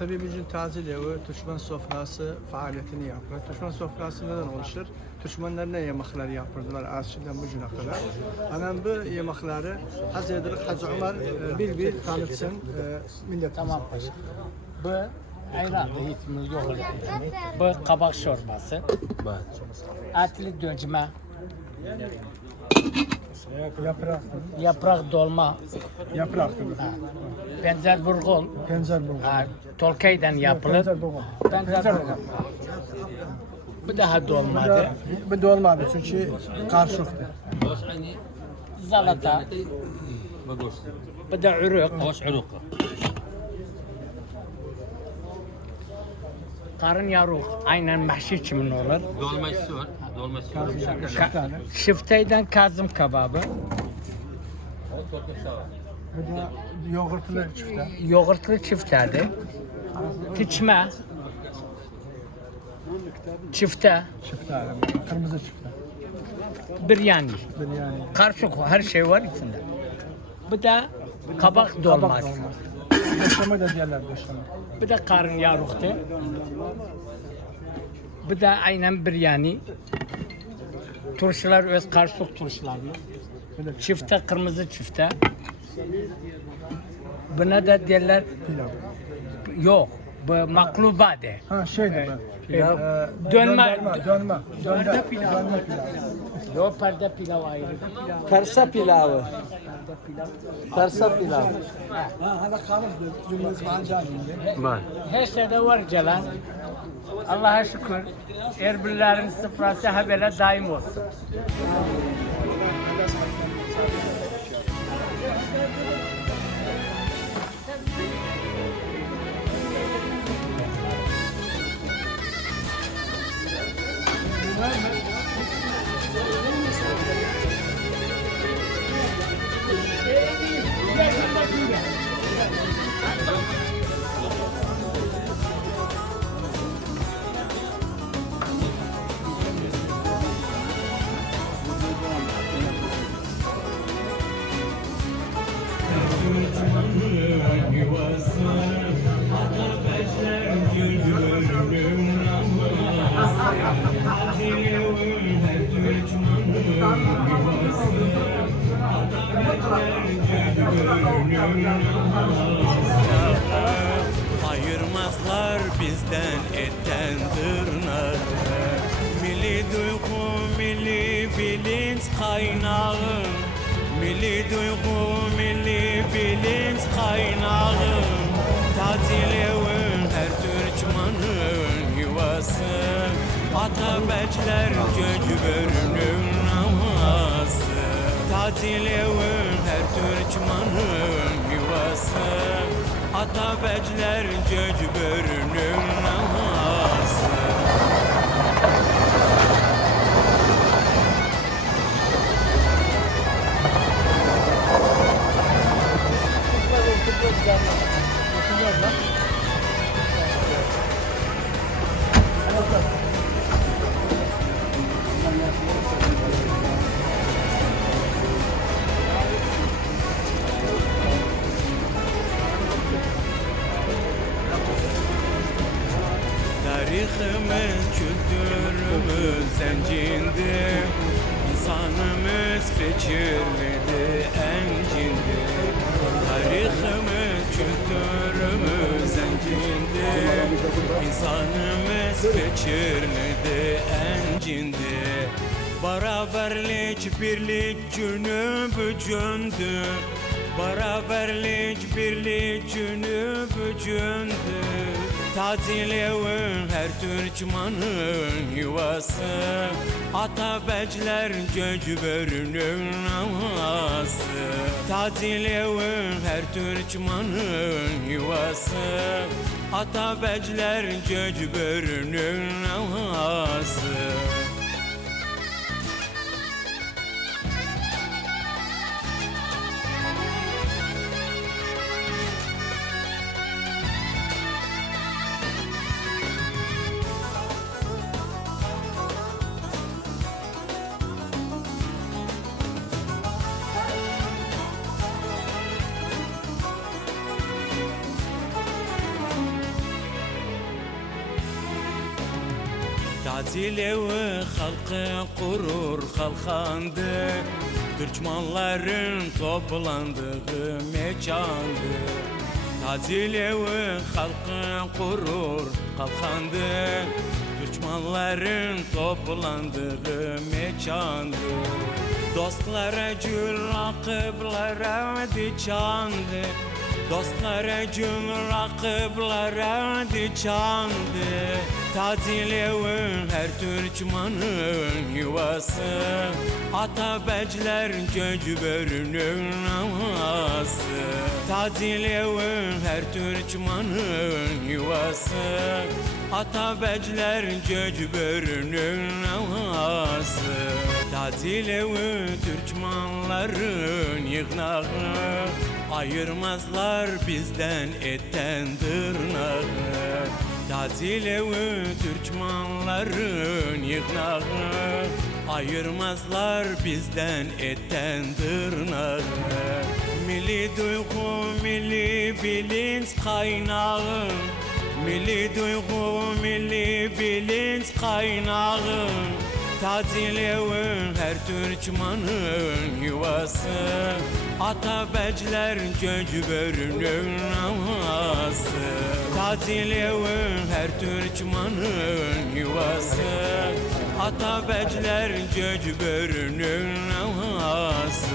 Tabibicin Tazil Evi Türkmen Sofrası faaliyetini yapıyor. Türkmen Sofrası neden oluşur? Türkmenler ne yemekler yapırdılar Asçı'dan bu güne kadar. Anam bu yemekleri edilir. Hacı Ömer bir bir tanıtsın e, milletimize. Tamam paşa. Bu ayranlı hitimiz yok. Bu kabak çorbası. Etli döcme, Yaprak. yaprak dolma, Yaprak. ha, benzer burgul, Penzer bu. ha, tolkaydan yapılır. Penzer bu. Benzer burgul. Bu daha Bu dolmadı. da bu dolmadı çünkü karşılıktı. Zalata, bu da ürük. Hoş uluka. Karın yaruk, aynen mahşi çimin olur. Dolması var. Dolması var. Ka- Şifteyden kazım kebabı, Bu da yoğurtlu çifte. yoğurtlu çiftedi, tiçme, çifte, Çifte. Kırmızı çifte. biryani. Yani Karışık her şey var içinde. Bu da kabak dolması. Döşeme de diyorlar döşeme. Bu da karın yaruktu. Bu da aynen biryani. Turşular öz karışık turşular. Bu da Çifte kırmızı çifte. Buna da derler pilav. yok. Bu maklubade. Ha şeydi bu. Pilav. Ee, Dönme. Dönme. Dönme. Dönme. Perde pilav. Dönme pilav. Yok perde pilav ayrı. Tersa pilavı. Tersa pilavı. Ha hala kalır indi. Var. Her şeyde var Celal. Allah'a şükür. Erbil'lerin sıfrası habere daim olsun. Well, Ayırmazlar bizden etten tırnağı. Milli duygu, milli bilinç kaynağı. Milli duygu, milli bilinç kaynağı. Tatil evin her Türkmanın yuvası. Atabekler göcbörünün namazı. Tatil evin her Türkmanın yuvası Atabekler göcbörünün namazı Tarihimiz, zencindi İnsanımız fikirliydi, encindi Tarihimiz, kültürümüz zencindi İnsanımız fikirliydi, encindi Beraberlik, birlik günü bücündü Beraberlik, birlik günü bücündü Tatil evin her Türkmanın yuvası. Atabekler göcbörünün namazı Tatil evin her Türkmanın yuvası. Atabekler göcbörünün namazı Tatile ve halkı kurur halkandı. Türkmenlerin toplandığı mekandı. Tatile ve halkı kurur halkandı. Türkmenlerin toplandığı mekandı. Dostlara gül rakıblara diçandı Dostlara gül rakıblara diçandı. Tatilevin her Türkmanın yuvası. Atabecler göcbörünün havası Tatilevin her Türkmanın yuvası. Atabecler göcbörünün havası Tatilevin Türkmanların yığnağı Ayırmazlar bizden etten tırnağı Tatil evi Türkmenlerin yığnağı. Ayırmazlar bizden etten tırnağı Milli duygu, milli bilinç kaynağı. Milli duygu, milli bilinç kaynağı. Tatil evin her Türkmanın yuvası Atabecler göcbörünün havası Tatil evin her Türkmanın yuvası Atabecler göcbörünün havası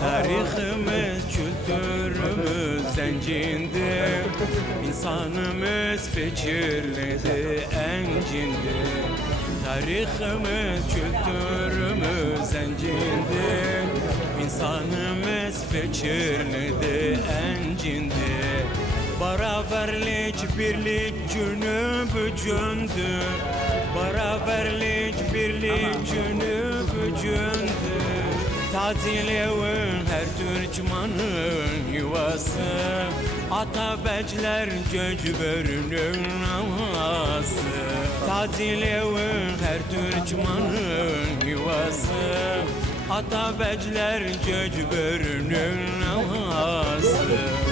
Tarihimiz, kültürümüz zengindir İnsanımız fikirlidir, engindir Tarihimiz, kültürümüz zengindir İnsanımız fikirlidir, engindir Beraberlik, birlik günü bugündür Beraberlik, birlik günü bugündür Tatil evin her Türkmanın yuvası. Atabecler göcbörünün havası Tatil evin her Türkmanın yuvası. Atabecler göcbörünün havası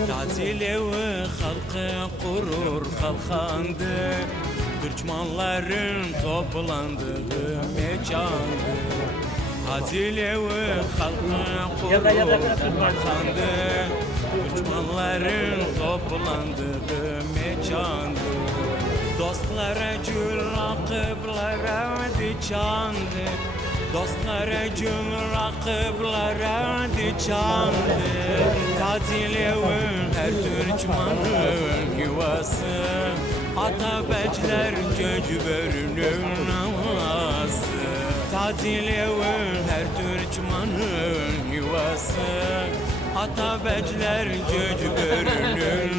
var. Tatil evi halkı kurur kalkandı. Türkmenlerin toplandığı mekandı. Tatil evi halkı kurur kalkandı. Türkmenlerin toplandığı mekandı. Dostlara gül rakıblara diçandı Dostlara gül rakıblara diçandı. Tatil evin her Türkmanın yuvası. Atabecler göcbörünün havası Tatil her Türkmanın yuvası. Atabecler göcbörünün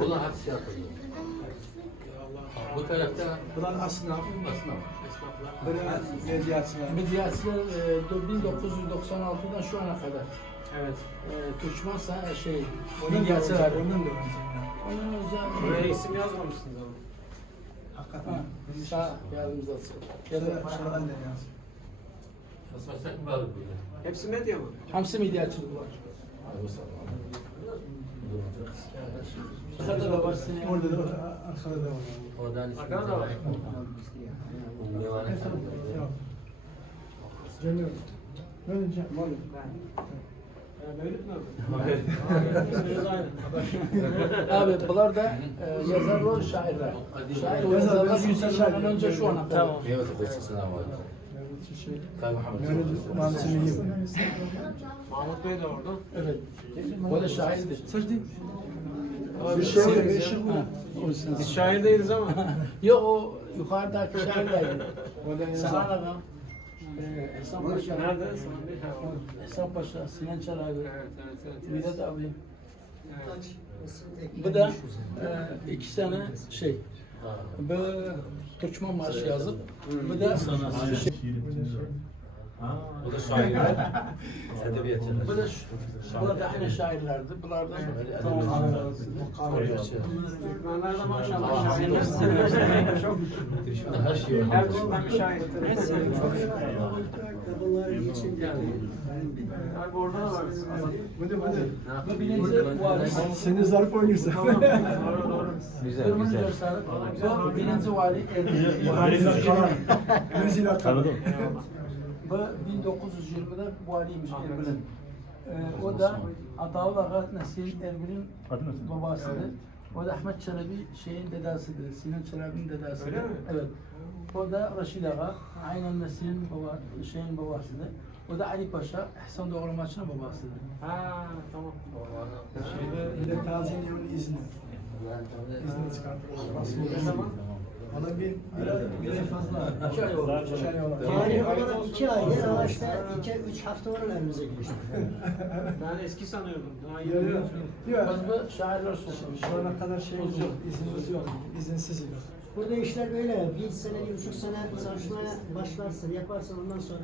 Bunlar hepsi yapıldı. Bu tarafta Bunlar asnaf, basın bunlar medyasılar. Medyası e, 1996'dan şu ana kadar. Evet. E, Türkmensa şey, Onun da medyası var. onun da. Onun özel... Buraya isim yazmamışsınız ama. Hakikaten. Ha, sağ yardımcısı. Şurada, şuradan da yaz. Hassasiyet mi var burada? Hepsi medya mı? Hamsi medyacılık var. Arkada da var? Abi bunlar da e, yazarlar, şairler. Şair yazarlar yazar, 100 yazar. yıldan önce şu ana kadar. Evet, Mevlüt Mansuni'yi var. Mahmut Bey de orada. Evet. O da şairdir. Şey şey Ha, var. o sen- Biz şair değiliz ama. Yok o yukarıdaki şairler. O da Sana yazar. da e, Ehsan Paşa. Nerede? Sana bir ha, orada. Ehsan Paşa, Sinan Çalabi, Evet, evet, evet. Vedat abi. Evet. Bu da e, iki tane şey. Bu Türkmen marşı yazıp, da şey, Bu da şairler. Edebiyatçılar. bu da bunlar da aynı şairlerdi. Bunlar da Türkmenlerde maşallah şairler. Çok. Her şey var. Her konuda bir şair. Abi orada da var. Bu da bu da. bu birinci vali. Seni zarf oynuyorsun. Tamam. Doğru doğru. Güzel, Kırmızı güzel. gösterdi. Bu birinci vali Erbil. Tanıdım. Bu 1920'de valiymiş Erbil'in. Ee, o da Ataul Ağa Nesil Erbil'in babasıdır. O da Ahmet Çelebi şeyin dedesidir. Sinan Çelebi'nin dedesidir. Öyle mi? Evet. O da Raşid Ağa, aynen Nesil'in baba, şeyin babasıdır. O da Ali Paşa, İhsan Doğramaçı'nın babasıdır. Ha tamam. Bir de Tazeli'nin izni. İzni çıkartır. Ne zaman? Ona bir, bir, bir ay fazla. İki ay oldu. İki ay oldu. Tarih olarak iki aydır ama işte iki, üç hafta var önümüze geçti. Ben eski sanıyordum. Daha yeni. yok. Yok. Biz bu şairler sunmuş. Şu ana kadar şeyimiz yok, iznimiz yok. İzinsiz yok. Burada işler böyle. Bir sene, bir buçuk sene çalışmaya başlarsın, yaparsın ondan sonra